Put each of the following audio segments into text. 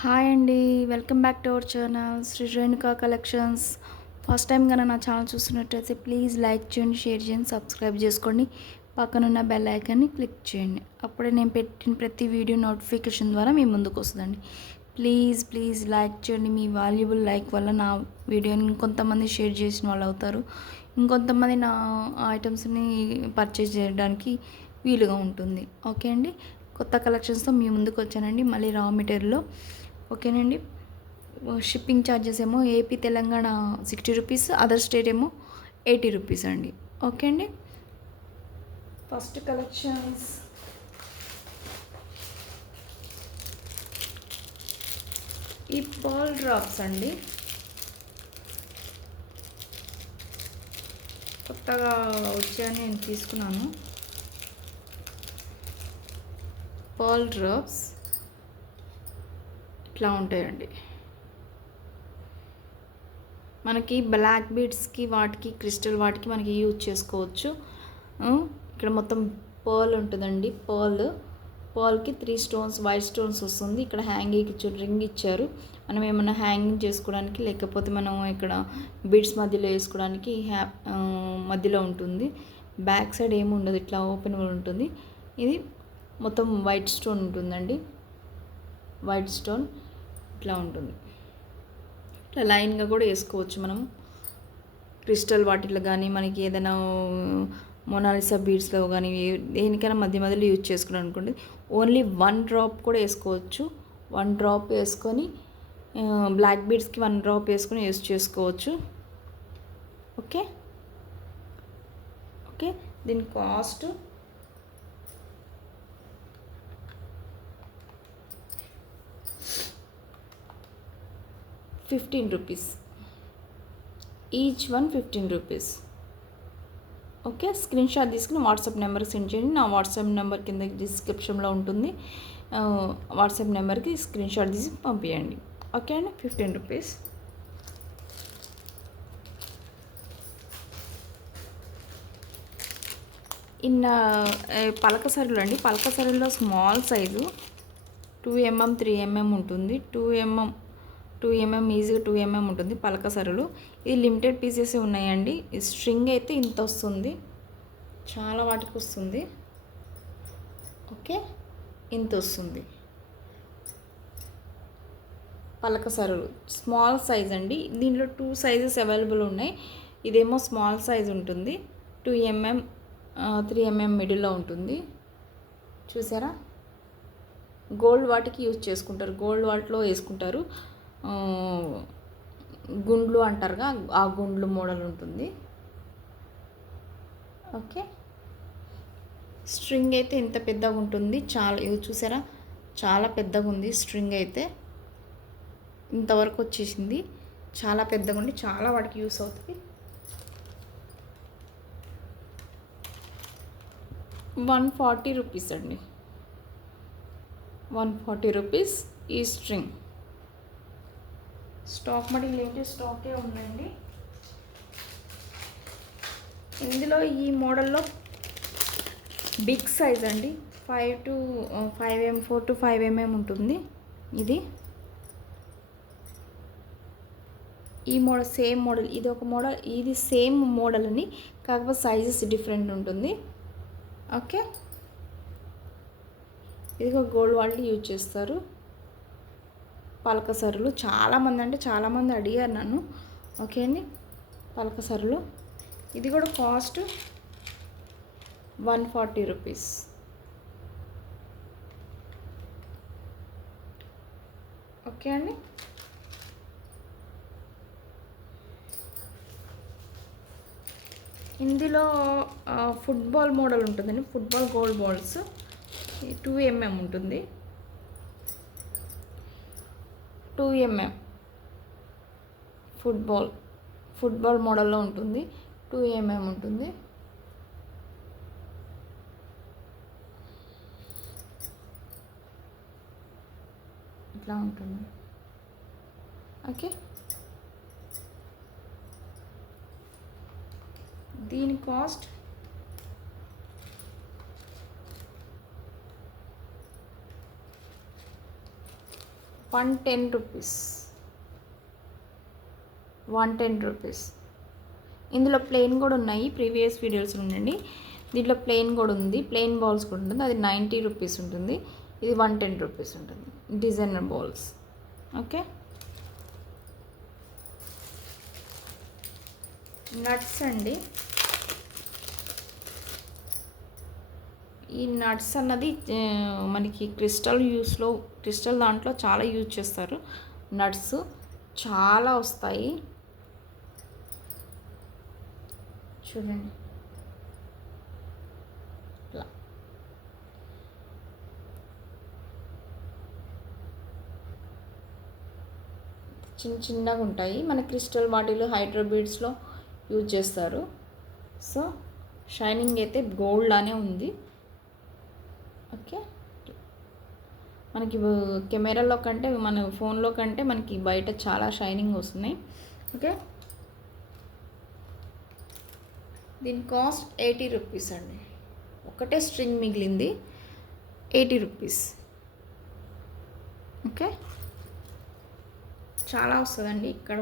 Hi అండి. Welcome back to our channel Shri Renuka collections. First time కనుక నా ఛానల్ చూస్తున్నట్టయితే ప్లీజ్ లైక్ చేయండి, షేర్ చేయండి, సబ్స్క్రైబ్ చేసుకోండి. పక్కనున్న బెల్ ఐకాన్ని క్లిక్ చేయండి. అప్పుడే నేను పెట్టిన ప్రతి వీడియో నోటిఫికేషన్ ద్వారా మీ ముందుకు వస్తుందండి. ప్లీజ్ ప్లీజ్ లైక్ చేయండి. మీ వాల్యుబుల్ లైక్ వల్ల నా వీడియోని ఇంకొంతమంది షేర్ చేసిన వాళ్ళు అవుతారు. ఇంకొంతమంది నా ఐటమ్స్ని పర్చేజ్ చేయడానికి వీలుగా ఉంటుంది. ఓకే అండి. కొత్త కలెక్షన్స్తో మీ ముందుకు వచ్చానండి. మళ్ళీ రా మెటీరియల్లో ఓకేనండి. షిప్పింగ్ ఛార్జెస్ ఏమో AP Telangana 60 rupees, other state ఏమో 80 రూపీస్ అండి. ఓకే అండి. ఫస్ట్ కలెక్షన్స్ ఈ పర్ల్ డ్రాప్స్ అండి. కొత్తగా వచ్చాయని నేను తీసుకున్నాను. పర్ల్ డ్రాప్స్ ఇట్లా ఉంటాయండి. మనకి బ్లాక్ బీడ్స్కి వాటికి క్రిస్టల్ వాటికి మనకి యూజ్ చేసుకోవచ్చు. ఇక్కడ మొత్తం పర్ల్ ఉంటుందండి. పర్ల్కి 3 స్టోన్స్ వైట్ స్టోన్స్ వస్తుంది. ఇక్కడ హ్యాంగింగ్ రింగ్ ఇచ్చారు. మనం ఏమన్నా హ్యాంగింగ్ చేసుకోవడానికి, లేకపోతే మనం ఇక్కడ బీడ్స్ మధ్యలో వేసుకోవడానికి మధ్యలో ఉంటుంది. బ్యాక్ సైడ్ ఏమి ఉండదు, ఇట్లా ఓపెన్ ఉంటుంది. ఇది మొత్తం వైట్ స్టోన్ ఉంటుందండి. వైట్ స్టోన్ ఇట్లా ఉంటుంది. ఇట్లా లైన్గా కూడా వేసుకోవచ్చు మనం. క్రిస్టల్ వాటిలో కానీ, మనకి ఏదైనా మొనాలిసా బీడ్స్లో కానీ దేనికైనా మధ్య మధ్యలో యూజ్ చేసుకున్నాం అనుకోండి. ఓన్లీ 1 డ్రాప్ కూడా వేసుకోవచ్చు. 1 డ్రాప్ వేసుకొని బ్లాక్ బీడ్స్కి 1 డ్రాప్ వేసుకొని యూజ్ చేసుకోవచ్చు. Okay okay. దీని cost ₹15. Each one 15 rupees. Okay. Screen shot తీసుకుని వాట్సాప్ నెంబర్కి సెండ్ చేయండి. నా వాట్సాప్ నెంబర్ కింద డిస్క్రిప్షన్లో ఉంటుంది. వాట్సాప్ నెంబర్కి స్క్రీన్ షాట్ తీసి పంపించండి. ఓకే అండి. 15 రూపీస్. పలక సరులు అండి. పలక సరుల్లో స్మాల్ సైజు 2mm 3mm ఉంటుంది. 2mm ఈజీగా 2mm ఉంటుంది పలక సరులు. ఇది లిమిటెడ్ పీసెస్ ఉన్నాయండి. ఈ స్ట్రింగ్ అయితే ఇంత వస్తుంది, చాలా వాటికి వస్తుంది. ఓకే, ఇంత వస్తుంది పలక సరులు. స్మాల్ సైజ్ అండి. దీనిలో 2 సైజెస్ అవైలబుల్ ఉన్నాయి. ఇదేమో స్మాల్ సైజ్ ఉంటుంది. 2mm 3mm మిడిల్లో ఉంటుంది. చూసారా, గోల్డ్ వాటికి యూజ్ చేసుకుంటారు. గోల్డ్ వాటిలో వేసుకుంటారు. గుండ్లు అంటారుగా, ఆ గుండ్లు మోడల్ ఉంటుంది. ఓకే. స్ట్రింగ్ అయితే ఇంత పెద్దగా ఉంటుంది. చాలా చూసారా, చాలా పెద్దగా ఉంది స్ట్రింగ్ అయితే. ఇంతవరకు వచ్చేసింది. చాలా పెద్దగా ఉండి చాలా వాటికి యూస్ అవుతుంది. 140 రూపీస్ అండి. 140 రూపీస్ ఈ స్ట్రింగ్. స్టాక్ మళ్ళీ లేటెస్ట్ స్టాకే ఉందండి. ఇందులో ఈ మోడల్లో బిగ్ సైజ్ అండి. 4 to 5mm ఉంటుంది. ఇది ఈ మోడల్ సేమ్ మోడల్. ఇది ఒక మోడల్, ఇది సేమ్ మోడల్ అని, కాకపోతే సైజెస్ డిఫరెంట్ ఉంటుంది. ఓకే. ఇదిగో గోల్డ్ వాళ్ళు యూజ్ చేస్తారు పలక సరులు. చాలామంది అంటే చాలామంది అడిగారు నన్ను. ఓకే అండి. పలక సరులు ఇది కూడా కాస్ట్ 140 రూపీస్. ఓకే అండి. ఇందులో ఫుట్బాల్ మోడల్ ఉంటుందండి. ఫుట్బాల్ గోల్డ్ బాల్స్ 2mm ఉంటుంది. 2mm ఫుట్బాల్ మోడల్లో ఉంటుంది. 2mm ఉంటుంది. ఇట్లా ఉంటుంది. ఓకే. దీని కాస్ట్ రూపీస్, 110 రూపీస్. ఇందులో ప్లెయిన్ కూడా ఉన్నాయి, ప్రీవియస్ వీడియోస్ ఉండండి. దీంట్లో ప్లెయిన్ కూడా ఉంది, ప్లెయిన్ బౌల్స్ కూడా ఉంటుంది. అది 90 రూపీస్ ఉంటుంది, ఇది 110 రూపీస్ ఉంటుంది. Designer bowls. ఓకే, నట్స్ అండి. ఈ నట్స్ అన్నది మనకి క్రిస్టల్ దాంట్లో చాలా యూజ్ చేస్తారు. నట్స్ చాలా వస్తాయి చూడండి. ఇట్లా చిన్నగా ఉంటాయి. మన క్రిస్టల్ బాటిల్ హైడ్రోబీడ్స్లో యూజ్ చేస్తారు. సో షైనింగ్ అయితే గోల్డ్ లానే ఉంది. ఓకే, మనకి కెమెరాలో కంటే మన ఫోన్లో కంటే మనకి బయట చాలా షైనింగ్ వస్తున్నాయి. ఓకే, దీని కాస్ట్ 80 రూపీస్ అండి. ఒకటే స్ట్రింగ్ మిగిలింది, 80 రూపీస్. ఓకే, చాలా వస్తుందండి. ఇక్కడ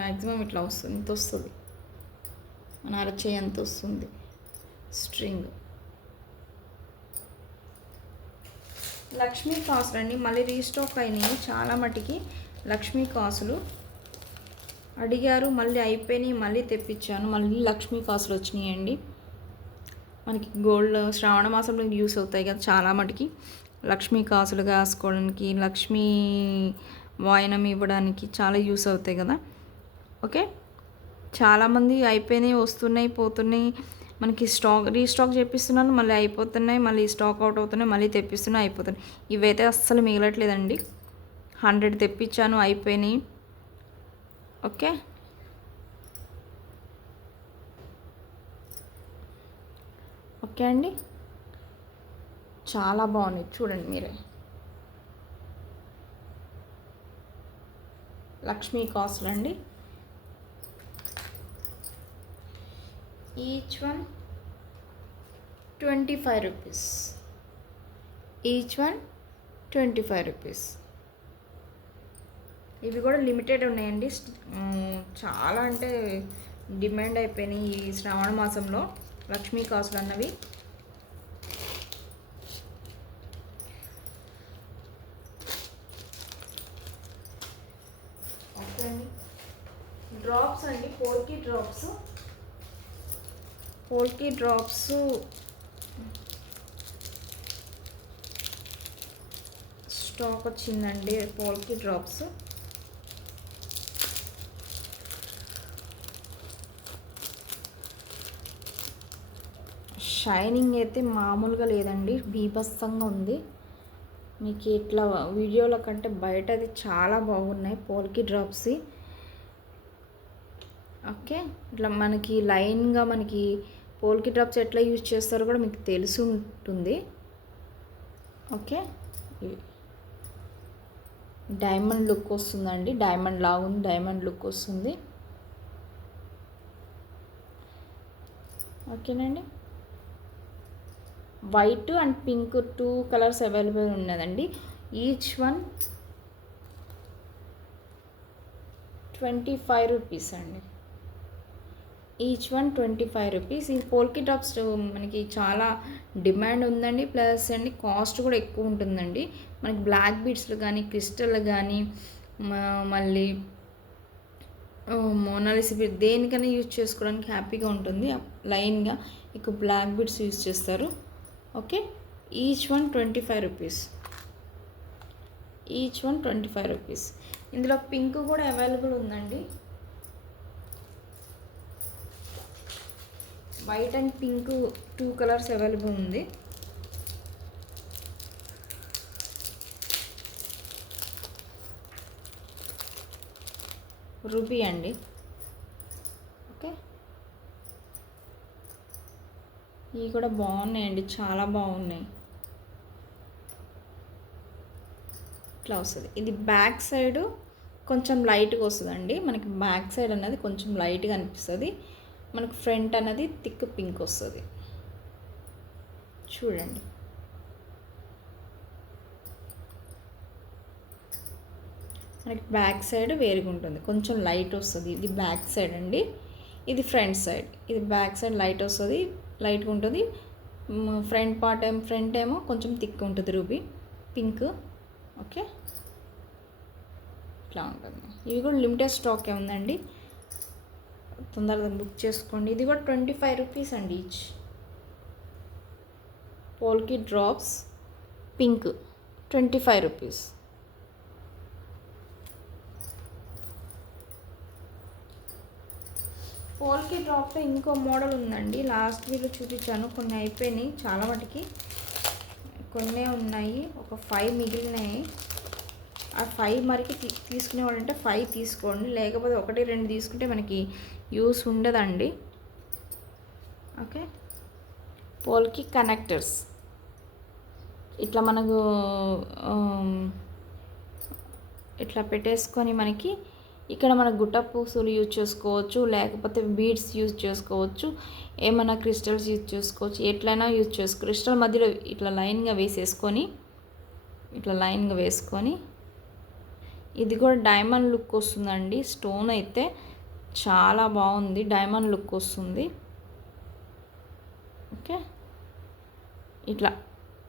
మ్యాక్సిమం ఇట్లా వస్తుంది, ఇంత వస్తుంది, మన అరచేయి అంత వస్తుంది స్ట్రింగ్. లక్ష్మీ కాసులు అండి, మళ్ళీ రీస్టాక్ అయినాయి చాలా మటుకి. లక్ష్మీ కాసులు అడిగారు, మళ్ళీ అయిపోయినాయి, మళ్ళీ తెప్పించాను. మళ్ళీ లక్ష్మీ కాసులు వచ్చినాయండి. మనకి గోల్డ్ శ్రావణ మాసంలో యూస్ అవుతాయి కదా చాలా మటుకి. లక్ష్మీ కాసులు కాసుకోవడానికి, లక్ష్మీ వాయనం ఇవ్వడానికి చాలా యూస్ అవుతాయి కదా. ఓకే, చాలామంది అయిపోయినాయి, వస్తున్నాయి, పోతున్నాయి. మనకి రీస్టాక్ చేపిస్తున్నాను, మళ్ళీ అయిపోతున్నాయి, మళ్ళీ స్టాక్ అవుట్ అవుతున్నాయి, మళ్ళీ తెప్పిస్తున్నాయి, అయిపోతున్నాయి. ఇవైతే అస్సలు మిగలట్లేదండి. 100 తెప్పించాను, అయిపోయినాయి. ఓకే, ఓకే అండి, చాలా బాగున్నాయి చూడండి మీరే. లక్ష్మీ కాసులు అండి. Each one 25 rupees, each one 25 rupees. ఇవి కూడా లిమిటెడ్ ఉన్నాయండి. చాలా అంటే డిమాండ్ అయిపోయినాయి ఈ శ్రావణ మాసంలో లక్ష్మీ కాసులు అన్నవి. ఓకే అండి, డ్రాప్స్ అండి, పోల్కి డ్రాప్స్ స్టాక్ వచ్చిందండి. పోల్కి డ్రాప్స్ షైనింగ్ అయితే మామూలుగా లేదండి, బీభత్సంగా ఉంది. మీకు ఇట్లా వీడియోల కంటే బయట అది చాలా బాగున్నాయి పోల్కి డ్రాప్స్. ఓకే, ఇట్లా మనకి లైన్గా మనకి పోల్కి డ్రాప్స్ ఎట్లా యూజ్ చేస్తారో కూడా మీకు తెలిసి ఉంటుంది. ఓకే, డైమండ్ లుక్ వస్తుందండి, డైమండ్ లాగా ఉంది, డైమండ్ లుక్ వస్తుంది. ఓకేనండి, white and pink 2 colours available ఉన్నదండి. ఈచ్ వన్ 25 రూపీస్ అండి, ఈచ్ వన్ 25 రూపీస్. ఈ పోల్కి డ్రాప్స్ మనకి చాలా డిమాండ్ ఉందండి. ప్లస్ అండి కాస్ట్ కూడా ఎక్కువ ఉంటుందండి. మనకి బ్లాక్ బీడ్స్లు కానీ, క్రిస్టల్ కానీ, మళ్ళీ మోనాలిసా బీడ్ దేనికైనా యూజ్ చేసుకోవడానికి హ్యాపీగా ఉంటుంది. లైన్గా ఎక్కువ బ్లాక్ బీడ్స్ యూజ్ చేస్తారు. Okay, each one 25 rupees, each one 25 rupees. ఇందులో పింక్ కూడా అవైలబుల్ ఉందండి. White and pink 2 colours available ఉంది. రూబీ అండి. ఓకే, ఇవి కూడా బాగున్నాయండి, చాలా బాగున్నాయి. ఇట్లా వస్తుంది. ఇది బ్యాక్ సైడ్ కొంచెం లైట్గా వస్తుందండి. మనకి బ్యాక్ సైడ్ అన్నది కొంచెం లైట్గా అనిపిస్తుంది. మనకు ఫ్రంట్ అన్నది థిక్ పింక్ వస్తుంది చూడండి. మనకి బ్యాక్ సైడ్ వేరుగా ఉంటుంది, కొంచెం లైట్ వస్తుంది. ఇది బ్యాక్ సైడ్ అండి, ఇది ఫ్రంట్ సైడ్. ఇది బ్యాక్ సైడ్ లైట్ వస్తుంది, లైట్గా ఉంటుంది. ఫ్రంట్ ఏమో కొంచెం థిక్ ఉంటుంది రూబీ పింక్. ఓకే, ఇట్లా ఉంటుంది. ఇవి కూడా లిమిటెడ్ స్టాకే ఉందండి, తొందరగా బుక్ చేసుకోండి. ఇది కూడా 25 రూపీస్ అండి ఈచ్. పోల్కి డ్రాప్స్ పింక్ 25 రూపీస్. పోల్కి డ్రాప్లో ఇంకో మోడల్ ఉందండి, లాస్ట్ వీడియో చూపించాను. కొన్ని అయిపోయినాయి, చాలా వాటికి కొన్నే ఉన్నాయి, ఒక 5 మిగిలినాయి. ఆ 5 మరికి తీసుకునేవాడంటే 5 తీసుకోండి, లేకపోతే 1, 2 తీసుకుంటే మనకి యూస్ ఉండదండి. ఓకే, పోల్కి కనెక్టర్స్ ఇట్లా మనకు ఇట్లా పెట్టేసుకొని మనకి ఇక్కడ మన గుట్ట పూసలు యూజ్ చేసుకోవచ్చు, లేకపోతే బీడ్స్ యూజ్ చేసుకోవచ్చు, ఏమైనా క్రిస్టల్స్ యూజ్ చేసుకోవచ్చు, ఎట్లయినా యూజ్ చేసుకో. క్రిస్టల్ మధ్యలో ఇట్లా లైన్గా వేసుకొని ఇది కూడా డైమండ్ లుక్ వస్తుందండి. స్టోన్ అయితే చాలా బాగుంది, డైమండ్ లుక్ వస్తుంది. ఓకే, ఇట్లా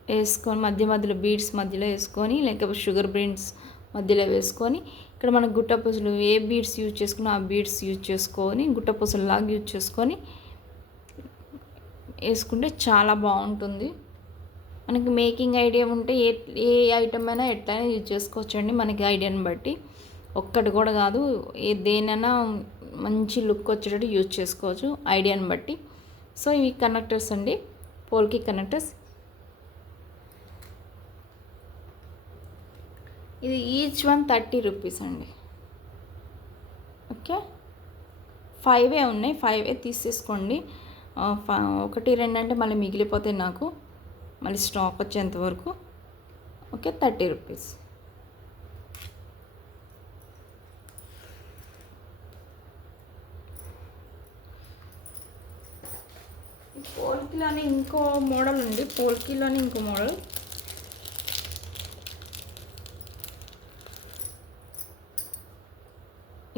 వేసుకొని మధ్యలో బీడ్స్ మధ్యలో వేసుకొని, లేకపోతే షుగర్ బీడ్స్ మధ్యలో వేసుకొని, ఇక్కడ మన గుట్ట పూసలు ఏ బీడ్స్ యూజ్ చేసుకున్నా ఆ బీడ్స్ యూజ్ చేసుకొని, గుట్ట పూసలు లాగా యూజ్ చేసుకొని వేసుకుంటే చాలా బాగుంటుంది. మనకి మేకింగ్ ఐడియా ఉంటే ఏ ఐటమ్ అయినా ఎట్లయినా యూజ్ చేసుకోవచ్చండి, మనకి ఐడియాని బట్టి. ఒక్కటి కూడా కాదు, దేనైనా మంచి లుక్ వచ్చేటట్టు యూజ్ చేసుకోవచ్చు ఐడియాని బట్టి. సో ఇవి కనెక్టర్స్ అండి, పోల్కి కనెక్టర్స్. ఇది ఈచ్ వన్ 30 రూపీస్ అండి. ఓకే, 5 ఉన్నాయి, 5 తీసేసుకోండి. 1, 2 అంటే మళ్ళీ మిగిలిపోతాయి నాకు, మళ్ళీ స్టాక్ వచ్చేంత వరకు. Okay, 30 rupees. పోల్కీలోనే ఇంకో మోడల్ ఉంది,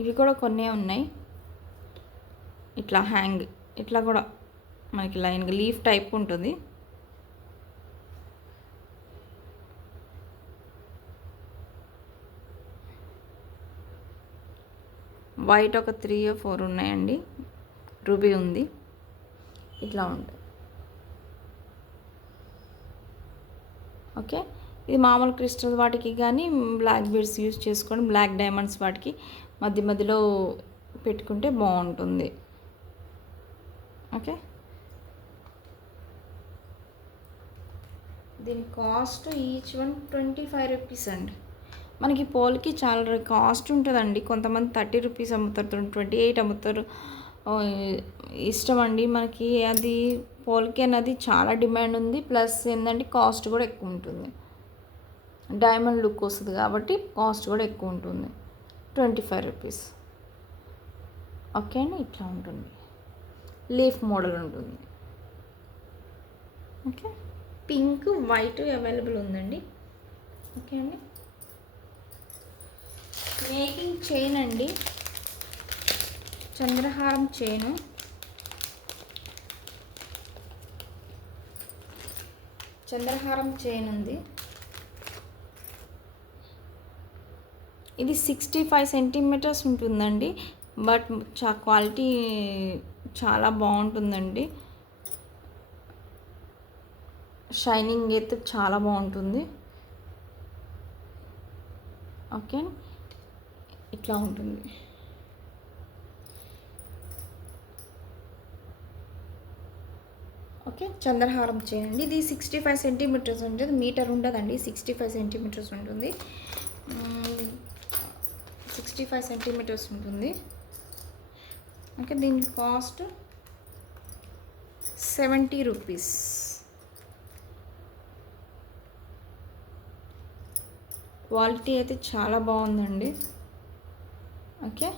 ఇవి కూడా కొన్ని ఉన్నాయి. ఇట్లా ఇట్లా కూడా మనకి లైన్గా లీఫ్ టైప్ ఉంటుంది. వైట్ ఒక 3 or 4 ఉన్నాయండి, రూబీ ఉంది. ఇట్లా ఉంటుంది. ఓకే, ఇది మామూలు క్రిస్టల్ వాటికి కానీ బ్లాక్ బీడ్స్ యూజ్ చేసుకొని, బ్లాక్ డైమండ్స్ వాటికి మధ్యలో పెట్టుకుంటే బాగుంటుంది. ఓకే, దీని కాస్ట్ ఈచ్ వన్ 25 రూపీస్ అండి. మనకి పోల్కి చాలా కాస్ట్ ఉంటుందండి, కొంతమంది 30 రూపీస్ అమ్ముతారు, 28 అమ్ముతారు, ఇష్టం అండి మనకి. అది పోల్కి అన్నది చాలా డిమాండ్ ఉంది, ప్లస్ ఏంటంటే కాస్ట్ కూడా ఎక్కువ ఉంటుంది. డైమండ్ లుక్ వస్తుంది కాబట్టి కాస్ట్ కూడా ఎక్కువ ఉంటుంది, 25 రూపీస్. ఓకే అండి, ఇట్లా ఉంటుంది, లీఫ్ మోడల్ ఉంటుంది. ఓకే, పింక్ వైట్ అవైలబుల్ ఉందండి. ఓకే అండి, మేకింగ్ చైన్ అండి, చంద్రహారం చైను. ఉంది. ఇది 65 సెంటీమీటర్స్ ఉంటుందండి, బట్ క్వాలిటీ చాలా బాగుంటుందండి, షైనింగ్ అయితే చాలా బాగుంటుంది. ఓకే, ఇట్లా ఉంటుంది. ఓకే, చంద్రహారం చేయండి. ఇది 65 సెంటీమీటర్స్ ఉంటుంది, మీటర్ ఉండదండి, 65 సెంటీమీటర్స్ ఉంటుంది. 65 సెంటీమీటర్స్ ఉంటుంది. ఓకే, దీని కాస్ట్ 70 రూపీస్. క్వాలిటీ అయితే చాలా బాగుందండి. ఓకే,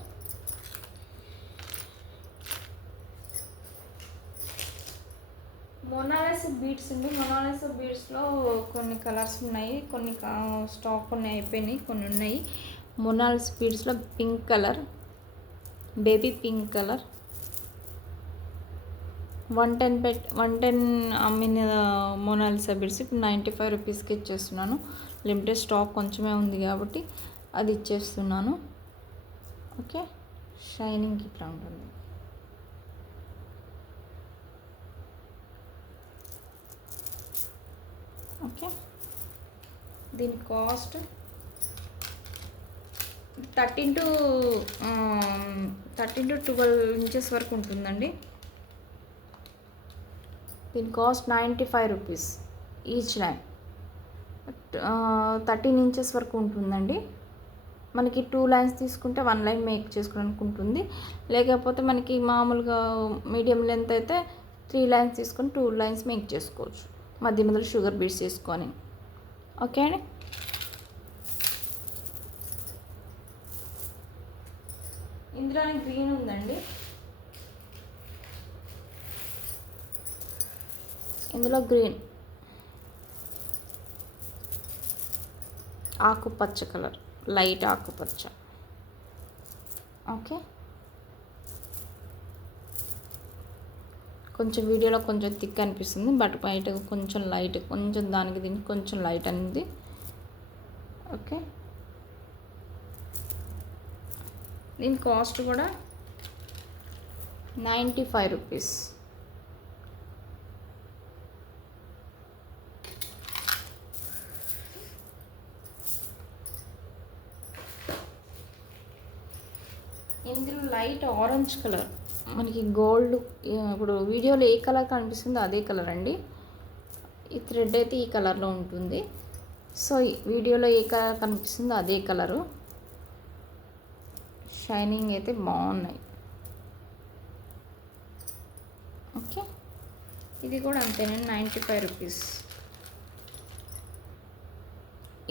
మొనాలిసా బీడ్స్ ఉంది. మొనాలిసా బీడ్స్లో కొన్ని కలర్స్ ఉన్నాయి, కొన్ని స్టాక్ కొన్ని అయిపోయినాయి, కొన్ని ఉన్నాయి. మొనాలిసా బీడ్స్లో pink colour, baby pink colour 110 అమ్మిన మొనాలిసా బీడ్స్ ఇప్పుడు 95 రూపీస్కి ఇచ్చేస్తున్నాను. లిమిటెడ్ స్టాక్ కొంచెమే ఉంది కాబట్టి అది ఇచ్చేస్తున్నాను. ఓకే, షైనింగ్ ఇట్లా ఉంటుంది. ఓకే, దీని కాస్ట్ 13 to 12 ఇంచెస్ వరకు ఉంటుందండి. దీని cost 95 rupees each line. 13 inches వరకు ఉంటుందండి. మనకి 2 లైన్స్ తీసుకుంటే 1 లైన్ మేక్ చేసుకోవడానికి ఉంటుంది. లేకపోతే మనకి మామూలుగా మీడియం లెంత్ అయితే 3 లైన్స్ తీసుకొని 2 లైన్స్ మేక్ చేసుకోవచ్చు, మధ్య మధ్యలో షుగర్ బీడ్స్ తీసుకొని. ఓకే అండి, ఇందులో గ్రీన్ ఉందండి. ఇందులో గ్రీన్, ఆకుపచ్చ కలర్, లైట్ ఆకుపచ్చ. ఓకే, కొంచెం వీడియోలో కొంచెం థిక్ అనిపిస్తుంది, బట్ బయట కొంచెం లైట్, కొంచెం దానికి దీనికి కొంచెం లైట్ అనేది. ఓకే, దీని కాస్ట్ కూడా 95 రూపీస్. ఇందులో లైట్ ఆరెంజ్ కలర్, మనకి గోల్డ్, ఇప్పుడు వీడియోలో ఏ కలర్ కనిపిస్తుందో అదే కలర్ అండి. ఈ థ్రెడ్ అయితే ఈ కలర్లో ఉంటుంది. సో వీడియోలో ఏ కలర్ కనిపిస్తుందో అదే కలరు. షైనింగ్ అయితే బాగున్నాయి. ఓకే, ఇది కూడా అంతేనండి, 95 రూపీస్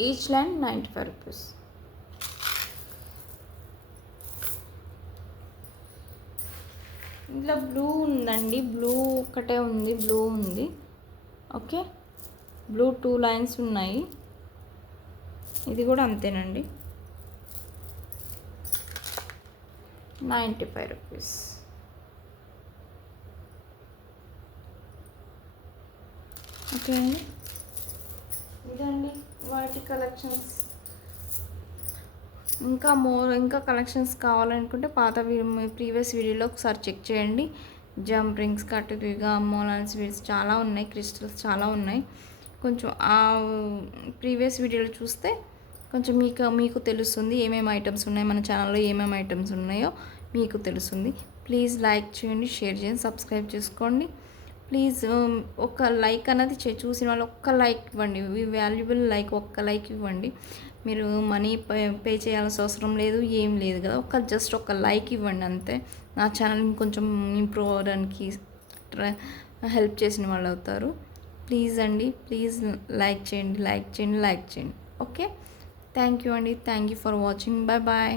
ఈచ్ లైన్, 95 రూపీస్. ఇందులో బ్లూ ఉందండి, బ్లూ ఒకటే ఉంది, బ్లూ ఉంది. ఓకే, బ్లూ 2 లైన్స్ ఉన్నాయి. ఇది కూడా అంతేనండి, 95 రూపీస్. ఓకే అండి, ఇదండి వాటి కలెక్షన్స్. ఇంకా కలెక్షన్స్ కావాలనుకుంటే పాత ప్రీవియస్ వీడియోలో ఒకసారి చెక్ చేయండి. జంప్ రింగ్స్, కట్టుగా, మొనాలిసా బీడ్స్ చాలా ఉన్నాయి, క్రిస్టల్స్ చాలా ఉన్నాయి. కొంచెం ఆ ప్రీవియస్ వీడియోలో చూస్తే కొంచెం మీకు తెలుస్తుంది ఏమేమి ఐటమ్స్ ఉన్నాయి, మన ఛానల్లో ఏమేమి ఐటమ్స్ ఉన్నాయో మీకు తెలుస్తుంది. ప్లీజ్ లైక్ చేయండి, షేర్ చేయండి, సబ్స్క్రైబ్ చేసుకోండి. ప్లీజ్ ఒక లైక్ అన్నది చూసిన వాళ్ళు ఒక్క లైక్ ఇవ్వండి, వాల్యుబుల్ లైక్, ఒక్క లైక్ ఇవ్వండి. మీరు మనీ పే చేయాల్సిన అవసరం లేదు, ఏం లేదు కదా, జస్ట్ ఒక లైక్ ఇవ్వండి అంతే. నా ఛానల్ని కొంచెం ఇంప్రూవ్ అవ్వడానికి హెల్ప్ చేసిన వాళ్ళు అవుతారు. ప్లీజ్ అండి, ప్లీజ్ లైక్ చేయండి. ఓకే, థ్యాంక్ యూ అండి, thank you for watching. Bye bye.